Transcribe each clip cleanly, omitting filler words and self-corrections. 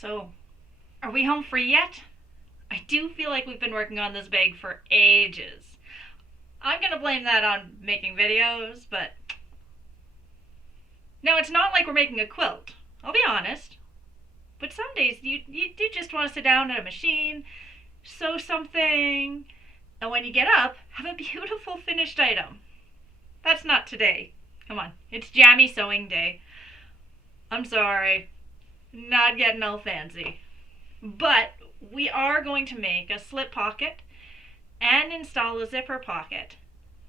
So, are we home free yet? I do feel like we've been working on this bag for ages. I'm gonna blame that on making videos, but no, it's not like we're making a quilt. I'll be honest. But some days you do just want to sit down at a machine, sew something, and when you get up, have a beautiful finished item. That's not today. Come on, it's jammy sewing day. I'm sorry, not getting all fancy. But we are going to make a slip pocket and install a zipper pocket.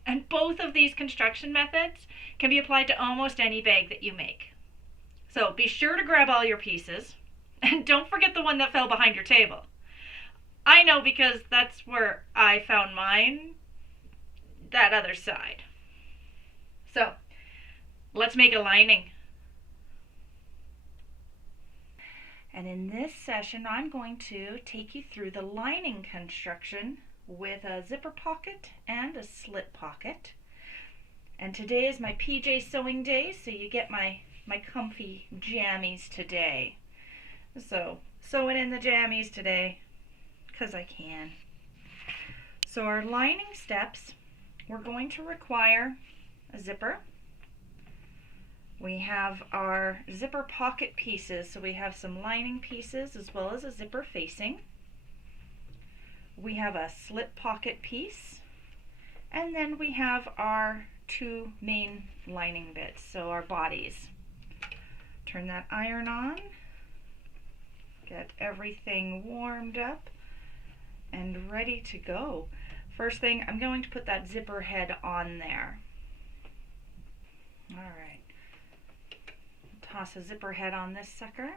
And both of these construction methods can be applied to almost any bag that you make. So be sure to grab all your pieces, and don't forget the one that fell behind your table. I know because that's where I found mine, that other side. So let's make a lining. And in this session, I'm going to take you through the lining construction with a zipper pocket and a slip pocket. And today is my PJ sewing day, so you get my comfy jammies today. So, sewing in the jammies today, because I can. So our lining steps, we're going to require a zipper. We have our zipper pocket pieces, so we have some lining pieces as well as a zipper facing. We have a slip pocket piece, and then we have our two main lining bits, so our bodies. Turn that iron on, get everything warmed up and ready to go. First thing, I'm going to put that zipper head on there. All right. Toss a zipper head on this sucker,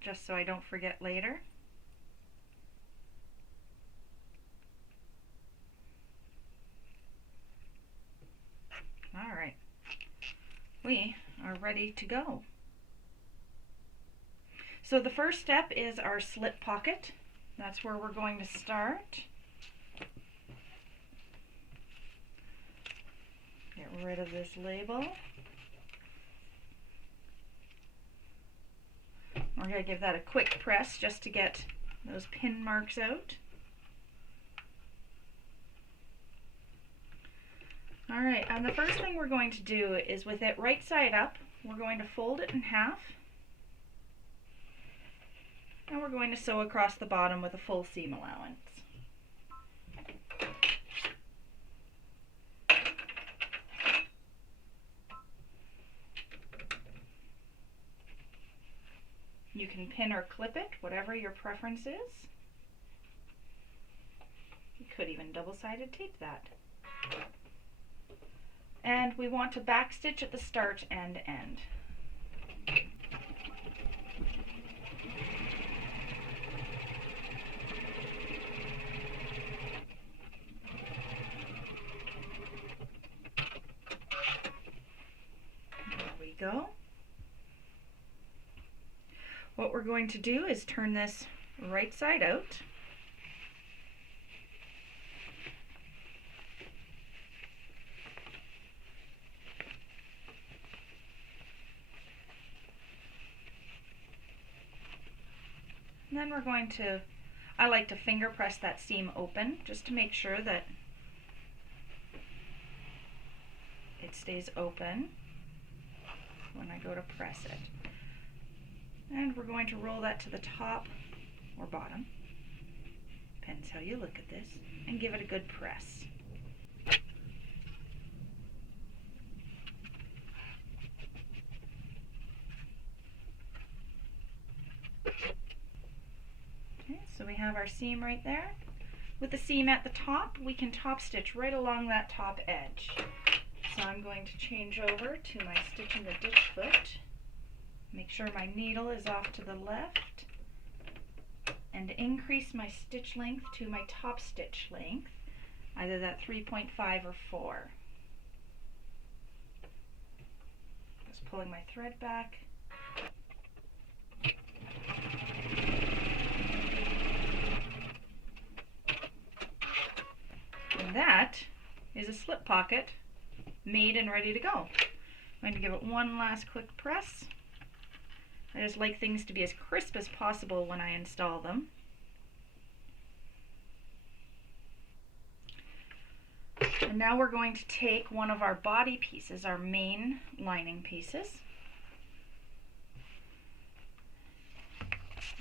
just so I don't forget later. All right, we are ready to go. So the first step is our slip pocket. That's where we're going to start. Get rid of this label. We're going to give that a quick press just to get those pin marks out. Alright, and the first thing we're going to do is with it right side up, we're going to fold it in half. And we're going to sew across the bottom with a full seam allowance. You can pin or clip it, whatever your preference is. You could even double-sided tape that. And we want to backstitch at the start and end. There we go. What we're going to do is turn this right side out. And then we're going to, I like to finger press that seam open just to make sure that it stays open when I go to press it. And we're going to roll that to the top or bottom, depends how you look at this, and give it a good press. Okay, so we have our seam right there. With the seam at the top, we can top stitch right along that top edge. So I'm going to change over to my stitch in the ditch foot. Make sure my needle is off to the left and increase my stitch length to my top stitch length, either that 3.5 or 4. Just pulling my thread back. And that is a slip pocket made and ready to go. I'm going to give it one last quick press. I just like things to be as crisp as possible when I install them. And now we're going to take one of our body pieces, our main lining pieces,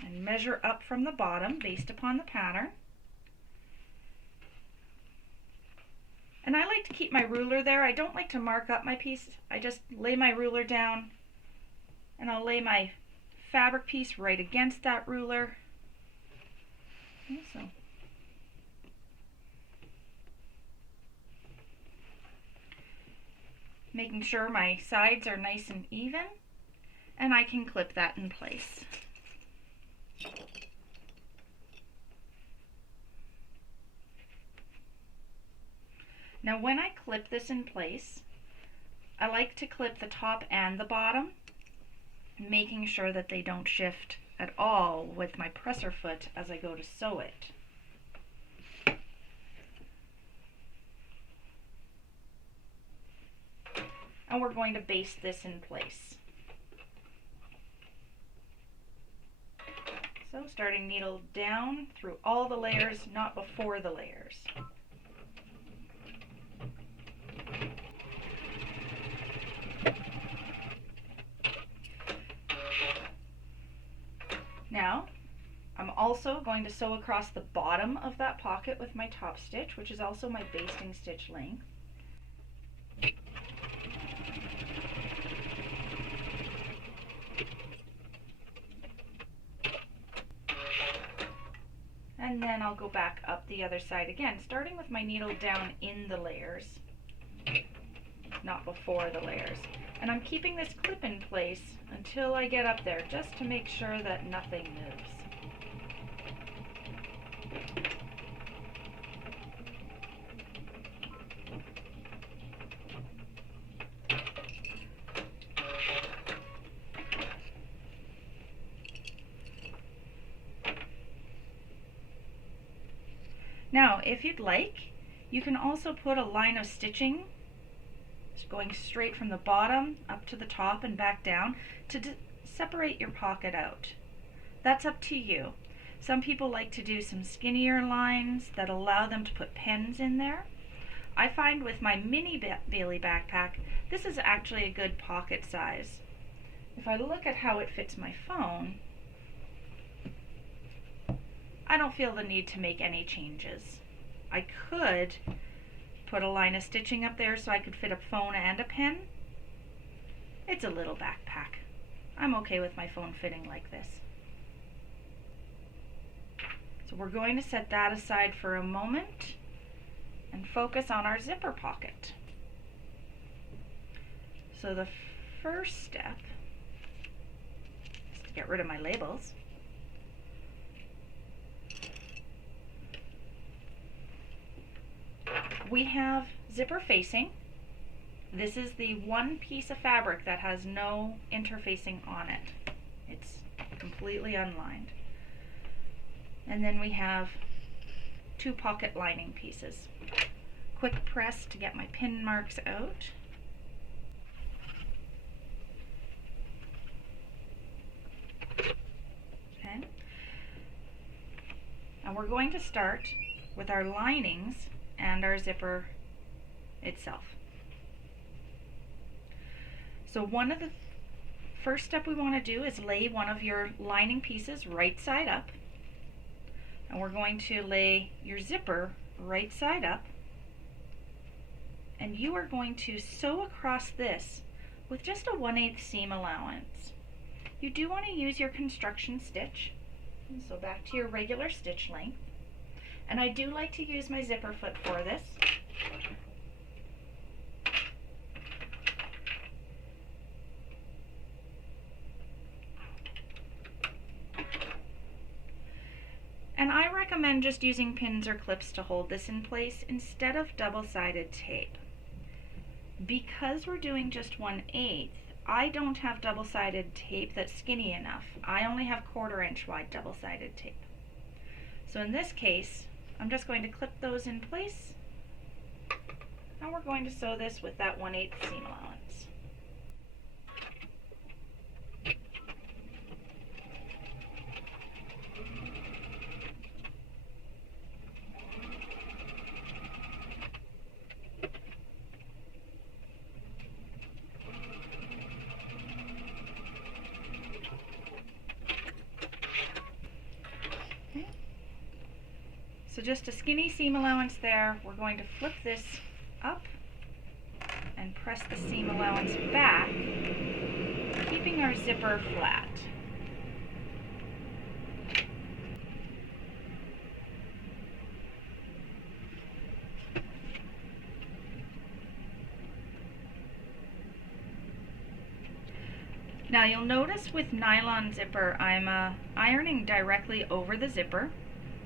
and measure up from the bottom based upon the pattern. And I like to keep my ruler there. I don't like to mark up my piece. I just lay my ruler down and I'll lay my fabric piece right against that ruler. Okay, so making sure my sides are nice and even, and I can clip that in place. Now when I clip this in place, I like to clip the top and the bottom, making sure that they don't shift at all with my presser foot as I go to sew it. And we're going to baste this in place. So starting needle down through all the layers, not before the layers. Now, I'm also going to sew across the bottom of that pocket with my top stitch, which is also my basting stitch length. And then I'll go back up the other side again, starting with my needle down in the layers, not before the layers. And I'm keeping this clip in place until I get up there, just to make sure that nothing moves. Now, if you'd like, you can also put a line of stitching going straight from the bottom up to the top and back down to separate your pocket out. That's up to you. Some people like to do some skinnier lines that allow them to put pens in there. I find with my mini Bailey backpack, this is actually a good pocket size. If I look at how it fits my phone, I don't feel the need to make any changes. I could put a line of stitching up there so I could fit a phone and a pen. It's a little backpack. I'm okay with my phone fitting like this. So we're going to set that aside for a moment and focus on our zipper pocket. So the first step is to get rid of my labels. We have zipper facing. This is the one piece of fabric that has no interfacing on it. It's completely unlined. And then we have two pocket lining pieces. Quick press to get my pin marks out. Okay. And we're going to start with our linings and our zipper itself. So one of the first step we want to do is lay one of your lining pieces right side up, and we're going to lay your zipper right side up, and you are going to sew across this with just a 1/8 seam allowance. You do want to use your construction stitch, so back to your regular stitch length. And I do like to use my zipper foot for this. And I recommend just using pins or clips to hold this in place instead of double-sided tape. Because we're doing just 1/8, I don't have double-sided tape that's skinny enough. I only have 1/4 inch wide double-sided tape. So in this case, I'm just going to clip those in place, and we're going to sew this with that 1/8 seam allowance. just a skinny seam allowance there. We're going to flip this up and press the seam allowance back, keeping our zipper flat. Now you'll notice with nylon zipper, I'm ironing directly over the zipper.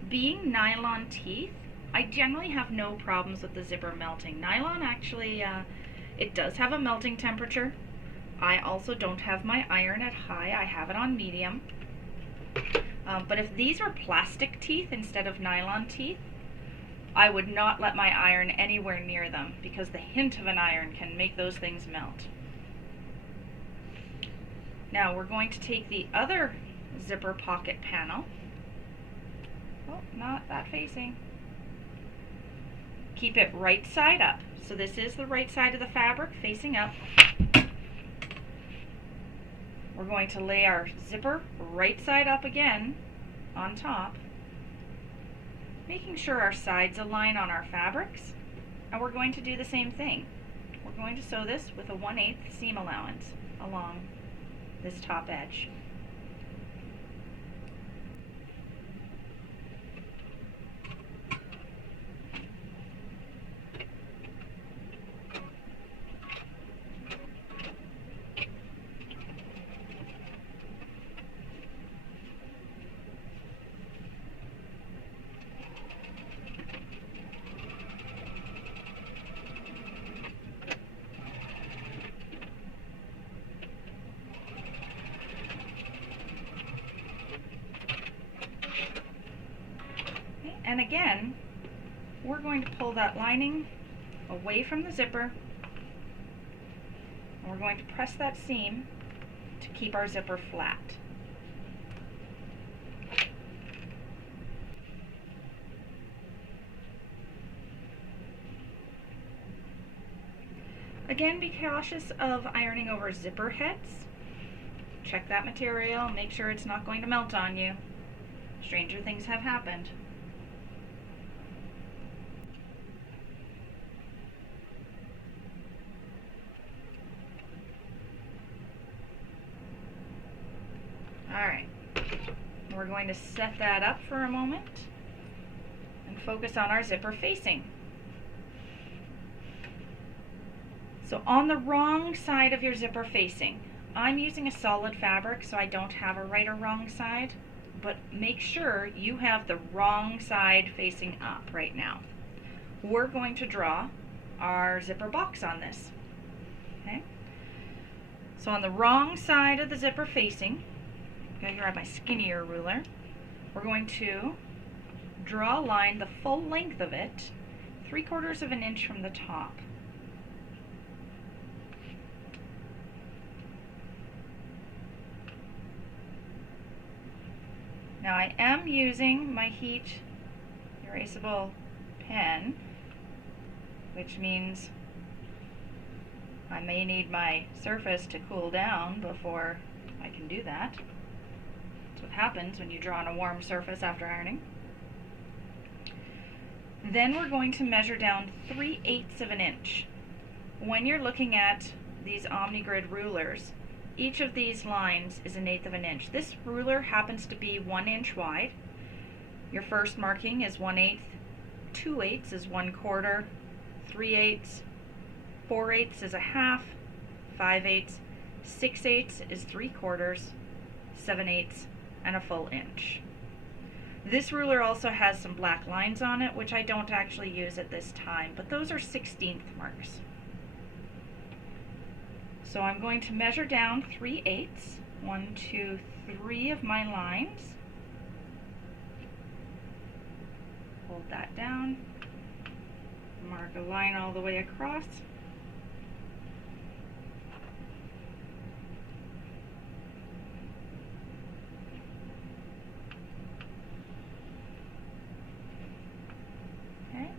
Being nylon teeth, I generally have no problems with the zipper melting. Nylon actually, it does have a melting temperature. I also don't have my iron at high, I have it on medium. But if these were plastic teeth instead of nylon teeth, I would not let my iron anywhere near them because the hint of an iron can make those things melt. Now we're going to take the other zipper pocket panel. Oh, not that facing. Keep it right side up. So this is the right side of the fabric facing up. We're going to lay our zipper right side up again on top, making sure our sides align on our fabrics. And we're going to do the same thing. We're going to sew this with a 1/8 seam allowance along this top edge. And again, we're going to pull that lining away from the zipper, and we're going to press that seam to keep our zipper flat. Again, be cautious of ironing over zipper heads. Check that material, make sure it's not going to melt on you. Stranger things have happened. Alright, we're going to set that up for a moment and focus on our zipper facing. So on the wrong side of your zipper facing, I'm using a solid fabric so I don't have a right or wrong side, but make sure you have the wrong side facing up right now. We're going to draw our zipper box on this. Okay? So on the wrong side of the zipper facing, I'm going to grab my skinnier ruler. We're going to draw a line the full length of it, 3/4 of an inch from the top. Now I am using my heat erasable pen, which means I may need my surface to cool down before I can do that. That's what happens when you draw on a warm surface after ironing. Then we're going to measure down 3/8 of an inch. When you're looking at these OmniGrid rulers, each of these lines is 1/8 of an inch. This ruler happens to be 1 inch wide. Your first marking is 1/8, 2/8 is 1/4, 3/8, 4/8 is a half, 5/8, 6/8 is 3/4, 7/8, and a full inch. This ruler also has some black lines on it, which I don't actually use at this time, but those are 1/16 marks. So I'm going to measure down 3/8, 1, 2, 3 of my lines. Hold that down, mark a line all the way across. Okay.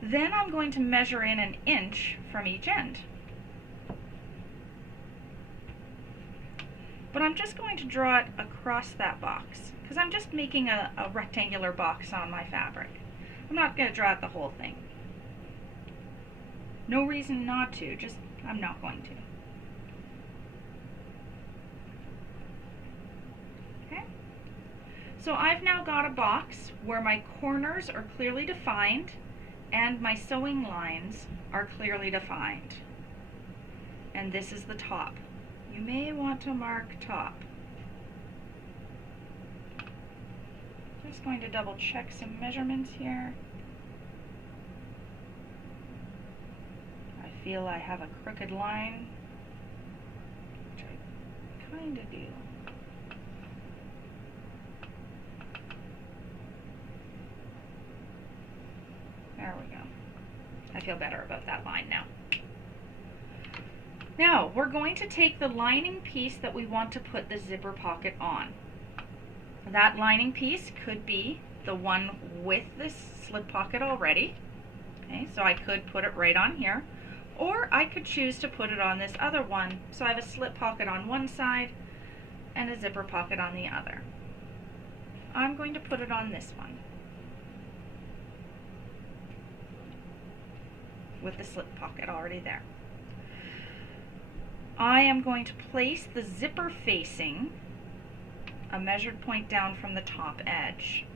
Then I'm going to measure in 1 inch from each end. but I'm just going to draw it across that box because I'm just making a rectangular box on my fabric. I'm not going to draw out the whole thing. No reason not to, just I'm not going to. Okay. So I've now got a box where my corners are clearly defined and my sewing lines are clearly defined. And this is the top. You may want to mark top. Just going to double check some measurements here. I feel I have a crooked line, which I kind of do. There we go. I feel better about that line now. Now, we're going to take the lining piece that we want to put the zipper pocket on. That lining piece could be the one with this slip pocket already. Okay, so I could put it right on here, or I could choose to put it on this other one. So I have a slip pocket on one side and a zipper pocket on the other. I'm going to put it on this one with the slip pocket already there. I am going to place the zipper facing a measured point down from the top edge.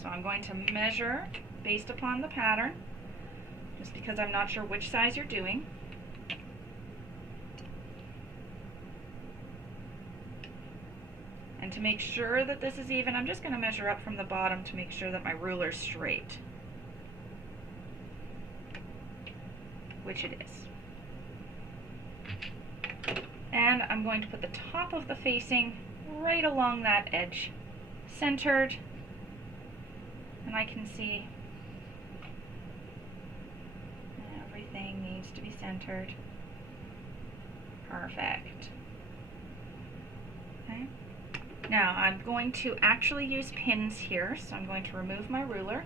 So I'm going to measure based upon the pattern, just because I'm not sure which size you're doing. And to make sure that this is even, I'm just going to measure up from the bottom to make sure that my ruler is straight, which it is. And I'm going to put the top of the facing right along that edge, centered, and I can see everything needs to be centered. Perfect. Okay. Now I'm going to actually use pins here, so I'm going to remove my ruler.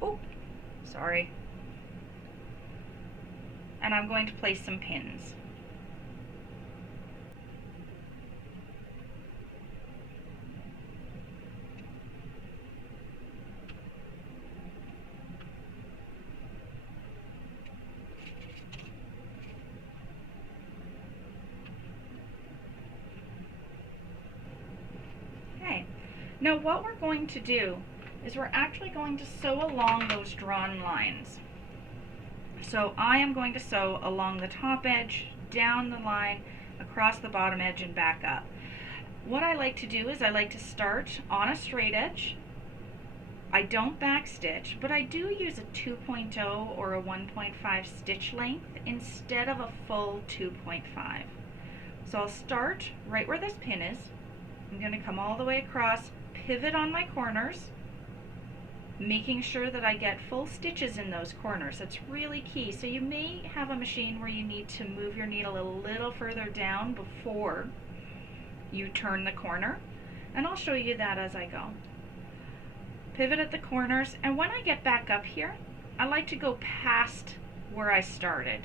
Oh, sorry. And I'm going to place some pins. Okay, now what we're going to do is we're actually going to sew along those drawn lines. So I am going to sew along the top edge, down the line, across the bottom edge, and back up. What I like to do is I like to start on a straight edge. I don't back stitch, but I do use a 2.0 or a 1.5 stitch length instead of a full 2.5. So I'll start right where this pin is. I'm going to come all the way across, pivot on my corners, making sure that I get full stitches in those corners. That's really key. So you may have a machine where you need to move your needle a little further down before you turn the corner, and I'll show you that as I go. Pivot at the corners, and when I get back up here, I like to go past where I started.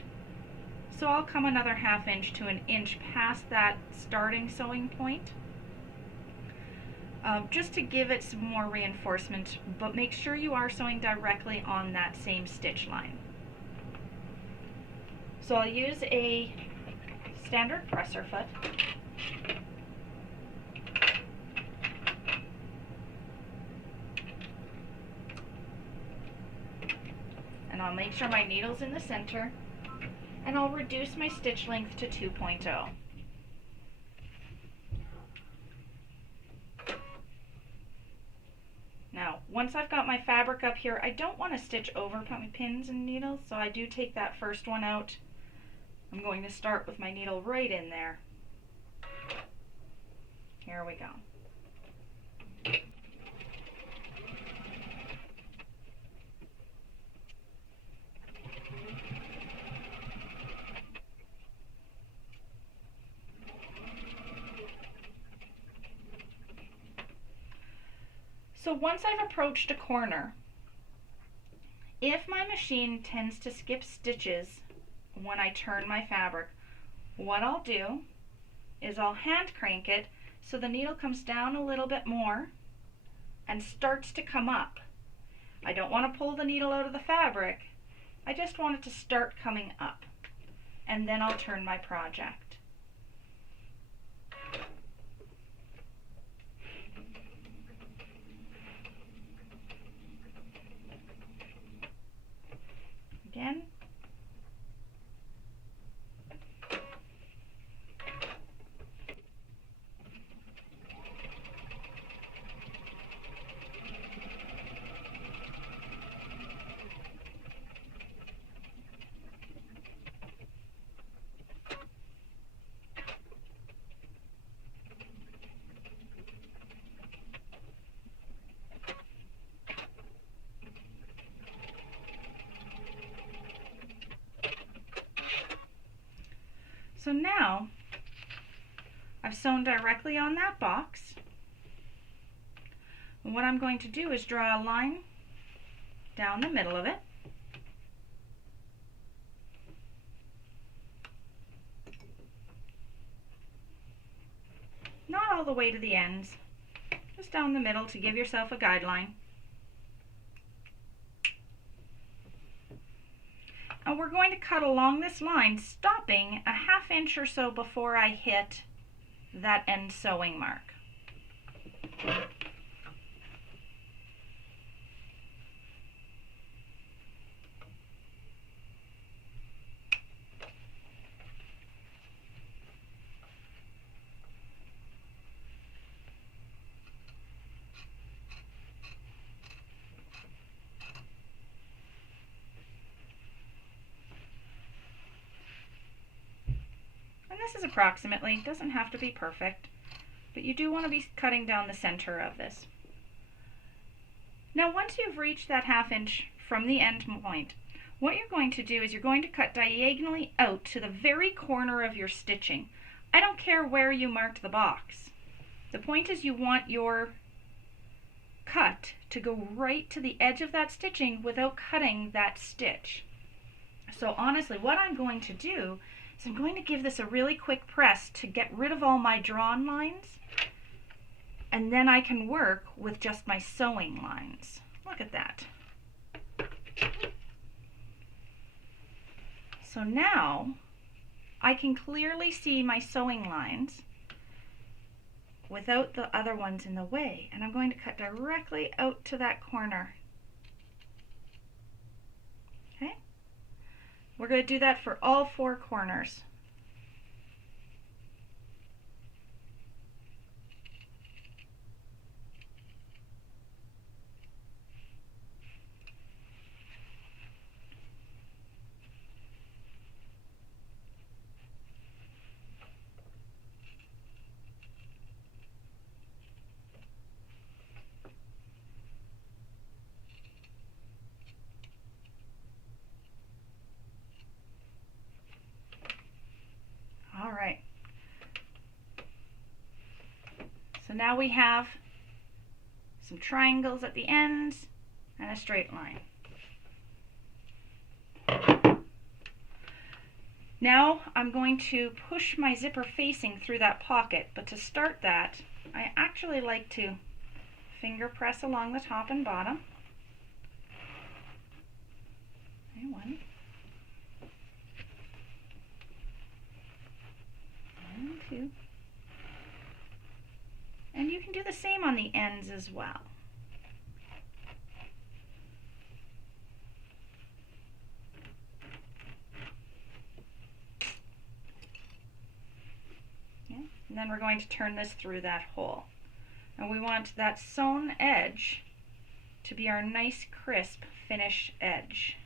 So I'll come another 1/2 inch to 1 inch past that starting sewing point. Just to give it some more reinforcement, but make sure you are sewing directly on that same stitch line. So I'll use a standard presser foot. And I'll make sure my needle's in the center, and I'll reduce my stitch length to 2.0. Now, once I've got my fabric up here, I don't want to stitch over my pins and needles, so I do take that first one out. I'm going to start with my needle right in there. Here we go. So once I've approached a corner, if my machine tends to skip stitches when I turn my fabric. What I'll do is I'll hand crank it so the needle comes down a little bit more and starts to come up. I don't want to pull the needle out of the fabric. I just want it to start coming up. And then I'll turn my project. Again. So now I've sewn directly on that box. And what I'm going to do is draw a line down the middle of it. Not all the way to the ends, just down the middle to give yourself a guideline. And we're going to cut along this line, stopping a 1/2 inch or so before I hit that end sewing mark. And this is approximately, doesn't have to be perfect, but you do want to be cutting down the center of this. Now once you've reached that 1/2 inch from the end point, what you're going to do is you're going to cut diagonally out to the very corner of your stitching. I don't care where you marked the box. The point is you want your cut to go right to the edge of that stitching without cutting that stitch. So honestly, what I'm going to do is I'm going to give this a really quick press to get rid of all my drawn lines, and then I can work with just my sewing lines. Look at that. So now I can clearly see my sewing lines without the other ones in the way, and I'm going to cut directly out to that corner. Okay? We're going to do that for all 4 corners. All right. So now we have some triangles at the ends and a straight line. Now I'm going to push my zipper facing through that pocket, but to start that, I actually like to finger press along the top and bottom. Okay, 1, 2. And you can do the same on the ends as well. Okay. And then we're going to turn this through that hole. And we want that sewn edge to be our nice crisp finish edge.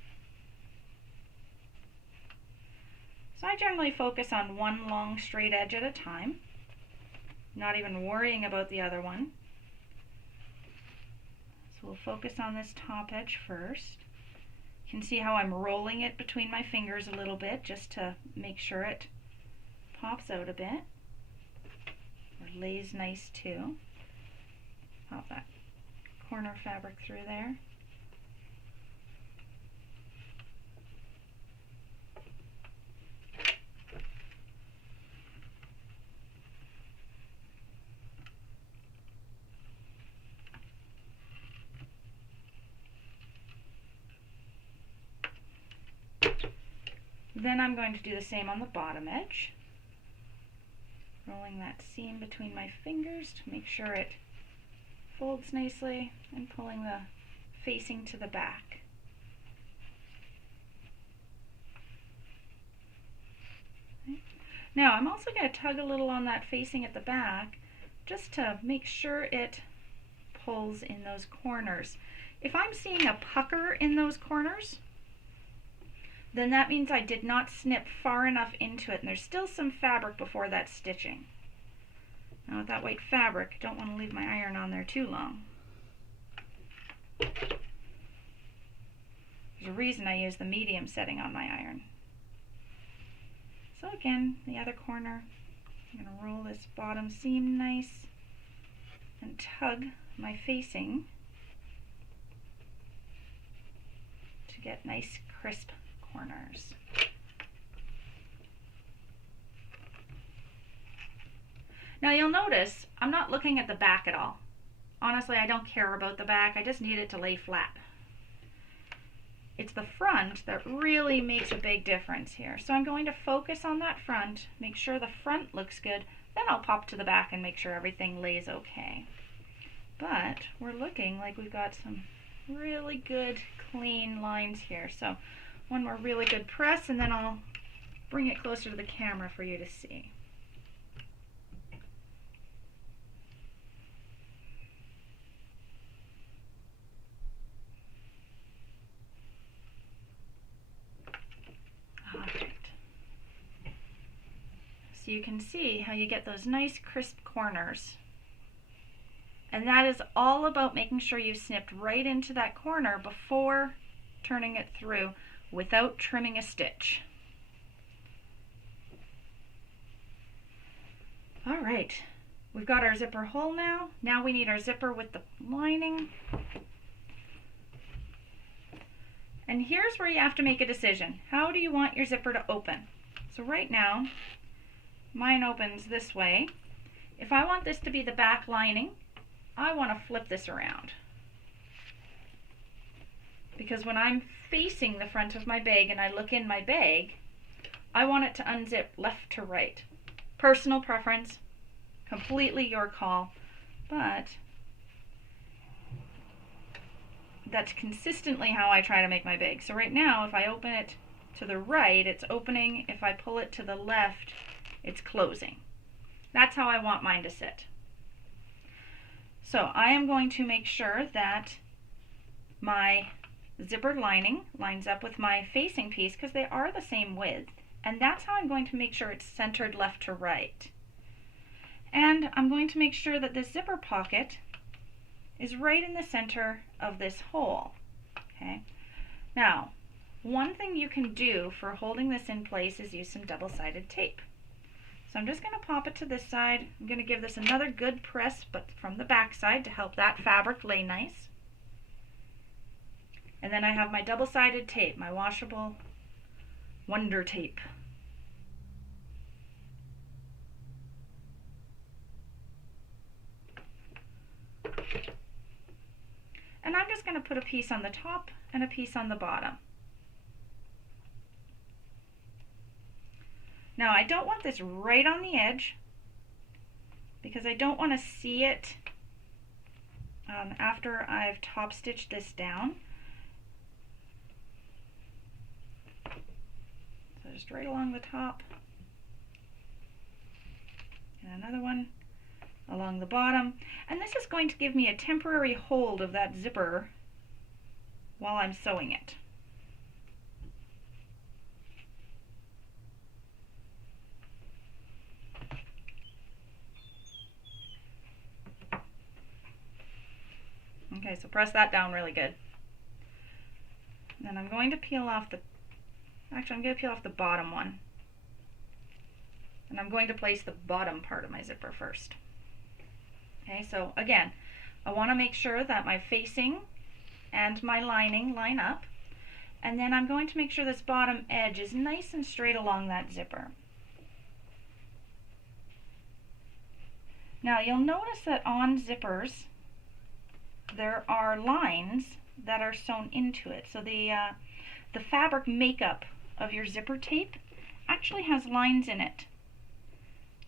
So I generally focus on one long straight edge at a time, not even worrying about the other one. So we'll focus on this top edge first. You can see how I'm rolling it between my fingers a little bit just to make sure it pops out a bit, or lays nice too. Pop that corner fabric through there. Then I'm going to do the same on the bottom edge, rolling that seam between my fingers to make sure it folds nicely and pulling the facing to the back. Okay. Now I'm also going to tug a little on that facing at the back just to make sure it pulls in those corners. If I'm seeing a pucker in those corners, then that means I did not snip far enough into it, and there's still some fabric before that stitching. Now with that white fabric, I don't want to leave my iron on there too long. There's a reason I use the medium setting on my iron. So again, the other corner, I'm going to roll this bottom seam nice and tug my facing to get nice crisp corners. Now you'll notice I'm not looking at the back at all. Honestly, I don't care about the back, I just need it to lay flat. It's the front that really makes a big difference here. So I'm going to focus on that front, make sure the front looks good, then I'll pop to the back and make sure everything lays okay. But we're looking like we've got some really good clean lines here. So one more really good press and then I'll bring it closer to the camera for you to see. Alright. So you can see how you get those nice crisp corners. And that is all about making sure you snipped right into that corner before turning it through without trimming a stitch. All right, we've got our zipper hole now. Now we need our zipper with the lining. And here's where you have to make a decision. How do you want your zipper to open? So right now, mine opens this way. If I want this to be the back lining, I want to flip this around. Because when I'm facing the front of my bag and I look in my bag, I want it to unzip left to right. Personal preference, completely your call, but that's consistently how I try to make my bag. So right now, if I open it to the right, it's opening. If I pull it to the left, it's closing. That's how I want mine to sit. So I am going to make sure that my zipper lining lines up with my facing piece because they are the same width. And that's how I'm going to make sure it's centered left to right. And I'm going to make sure that this zipper pocket is right in the center of this hole. Okay. Now, one thing you can do for holding this in place is use some double-sided tape. So I'm just going to pop it to this side. I'm going to give this another good press, but from the back side to help that fabric lay nice. And then I have my double-sided tape, my washable Wonder Tape. And I'm just going to put a piece on the top and a piece on the bottom. Now I don't want this right on the edge because I don't want to see it after I've top stitched this down. So just right along the top and another one along the bottom. And this is going to give me a temporary hold of that zipper while I'm sewing it. Okay, so press that down really good. And then I'm going to peel off the, actually I'm going to peel off the bottom one. And I'm going to place the bottom part of my zipper first. Okay, so again, I want to make sure that my facing and my lining line up. And then I'm going to make sure this bottom edge is nice and straight along that zipper. Now you'll notice that on zippers, there are lines that are sewn into it. So the fabric makeup of your zipper tape actually has lines in it.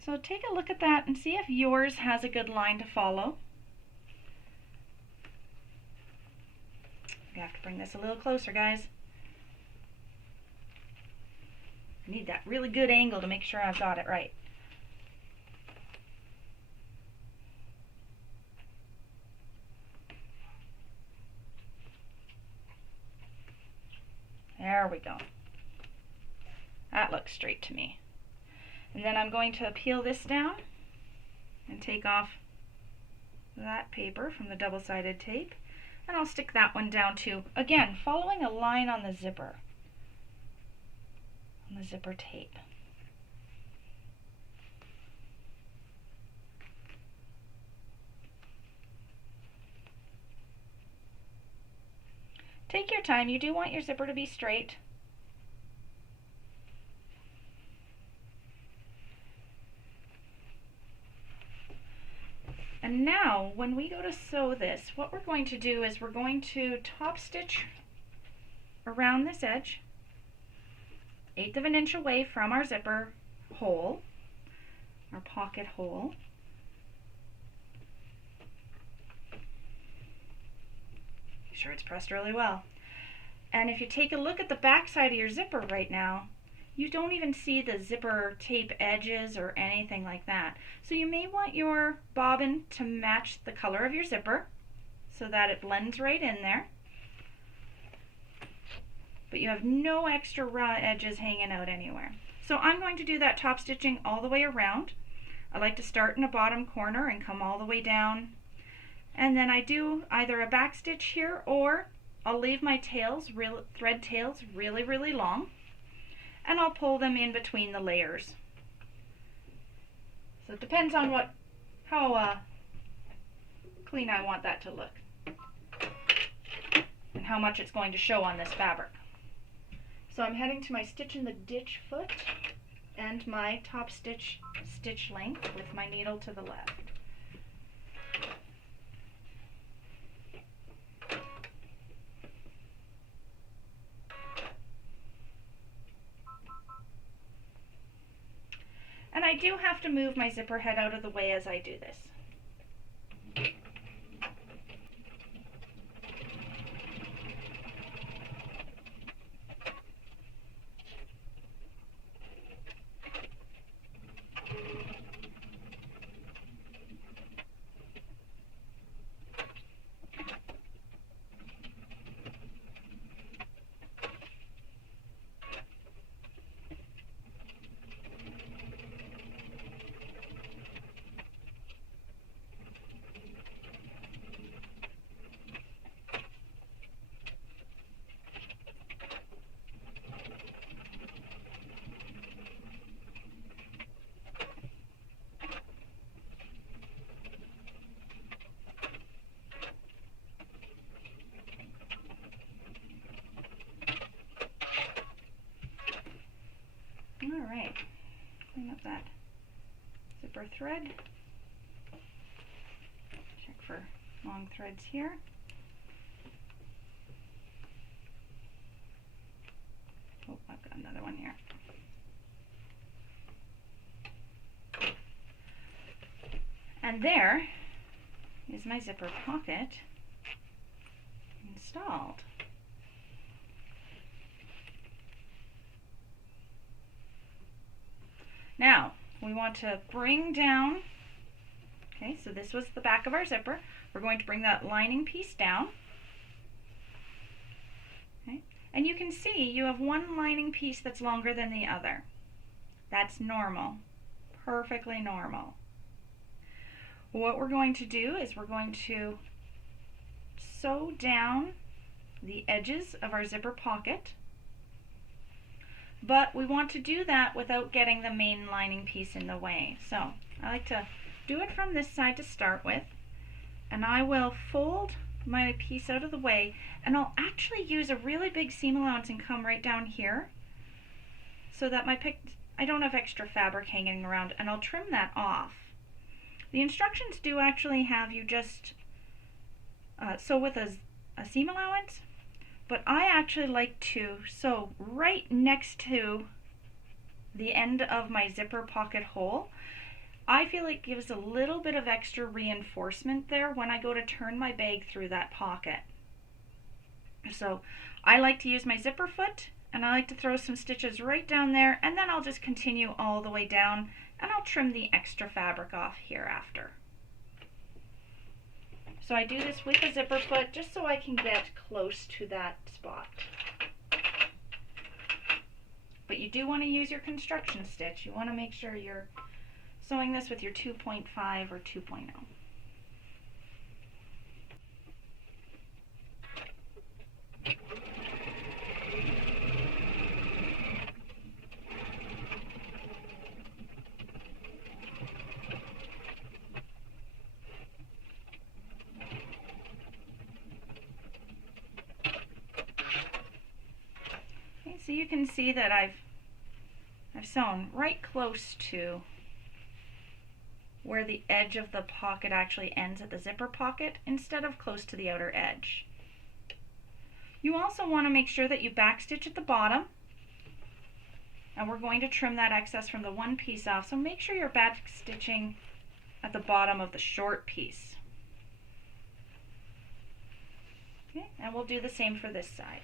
So take a look at that and see if yours has a good line to follow. You have to bring this a little closer, guys. I need that really good angle to make sure I've got it right. There we go. That looks straight to me. And then I'm going to peel this down and take off that paper from the double-sided tape. And I'll stick that one down too. Again, following a line on the zipper tape. Take your time. You do want your zipper to be straight. And now, when we go to sew this, what we're going to do is we're going to top stitch around this edge, 1/8 of an inch away from our zipper hole, our pocket hole. Make sure it's pressed really well. And if you take a look at the back side of your zipper right now, you don't even see the zipper tape edges or anything like that. So you may want your bobbin to match the color of your zipper so that it blends right in there. But you have no extra raw edges hanging out anywhere. So I'm going to do that top stitching all the way around. I like to start in the bottom corner and come all the way down. And then I do either a back stitch here, or I'll leave my tails, thread tails, really, really long. And I'll pull them in between the layers. So it depends on how clean I want that to look and how much it's going to show on this fabric. So I'm heading to my stitch in the ditch foot and my top stitch length with my needle to the left. And I do have to move my zipper head out of the way as I do this. Alright, clean up that zipper thread. Check for long threads here. Oh, I've got another one here. And there is my zipper pocket installed. Now, we want to bring down, okay, so this was the back of our zipper. We're going to bring that lining piece down. Okay, and you can see you have one lining piece that's longer than the other. That's normal, perfectly normal. What we're going to do is we're going to sew down the edges of our zipper pocket. But we want to do that without getting the main lining piece in the way. So I like to do it from this side to start with, and I will fold my piece out of the way, and I'll actually use a really big seam allowance and come right down here so that I don't have extra fabric hanging around, and I'll trim that off. The instructions do actually have you just sew with a seam allowance, but I actually like to sew right next to the end of my zipper pocket hole. I feel it gives a little bit of extra reinforcement there when I go to turn my bag through that pocket. So I like to use my zipper foot, and I like to throw some stitches right down there, and then I'll just continue all the way down, and I'll trim the extra fabric off hereafter. So I do this with a zipper foot just so I can get close to that spot. But you do want to use your construction stitch. You want to make sure you're sewing this with your 2.5 or 2.0. Okay, so you can see that I've sewn right close to where the edge of the pocket actually ends at the zipper pocket instead of close to the outer edge. You also want to make sure that you backstitch at the bottom, and we're going to trim that excess from the one piece off, so make sure you're backstitching at the bottom of the short piece. Okay, and we'll do the same for this side.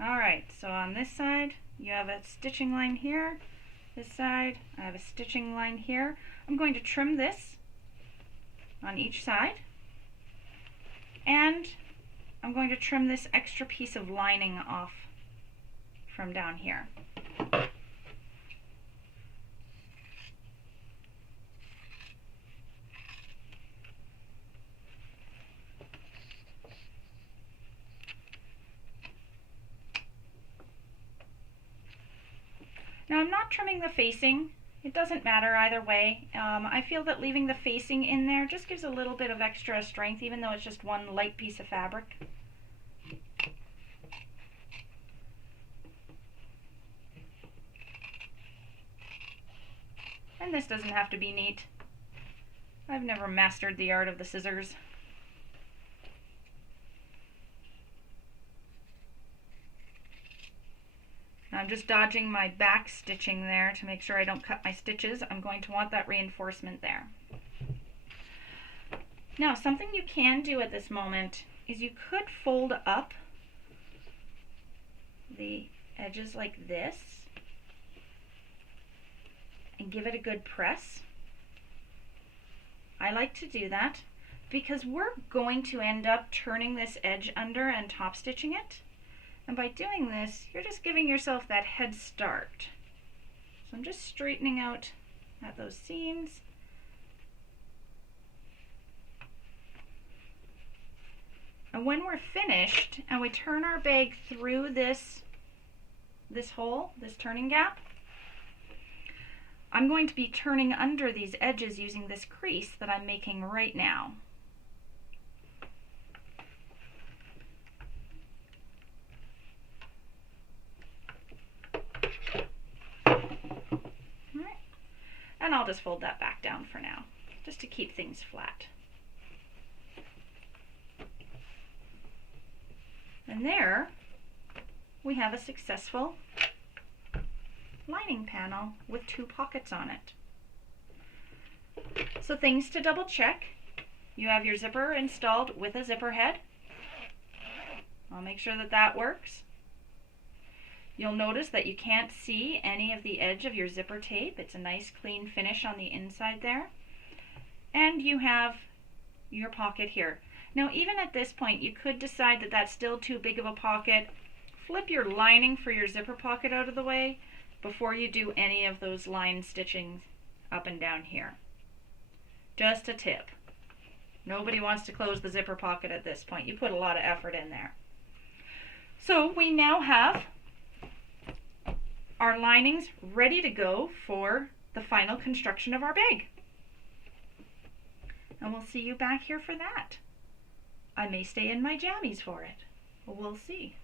Alright, so on this side you have a stitching line here. This side I have a stitching line here. I'm going to trim this on each side, and I'm going to trim this extra piece of lining off from down here. Now I'm not trimming the facing. It doesn't matter either way. I feel that leaving the facing in there just gives a little bit of extra strength, even though it's just one light piece of fabric. And this doesn't have to be neat. I've never mastered the art of the scissors. I'm just dodging my back stitching there to make sure I don't cut my stitches. I'm going to want that reinforcement there. Now, something you can do at this moment is you could fold up the edges like this and give it a good press. I like to do that because we're going to end up turning this edge under and top stitching it. And by doing this, you're just giving yourself that head start. So I'm just straightening out at those seams. And when we're finished and we turn our bag through this hole, this turning gap, I'm going to be turning under these edges using this crease that I'm making right now. And I'll just fold that back down for now, just to keep things flat. And there we have a successful lining panel with 2 pockets on it. So things to double check. You have your zipper installed with a zipper head. I'll make sure that that works. You'll notice that you can't see any of the edge of your zipper tape. It's a nice clean finish on the inside there. And you have your pocket here. Now, even at this point, you could decide that that's still too big of a pocket. Flip your lining for your zipper pocket out of the way before you do any of those line stitching up and down here. Just a tip. Nobody wants to close the zipper pocket at this point. You put a lot of effort in there. So we now have our linings ready to go for the final construction of our bag. And we'll see you back here for that. I may stay in my jammies for it. We'll see.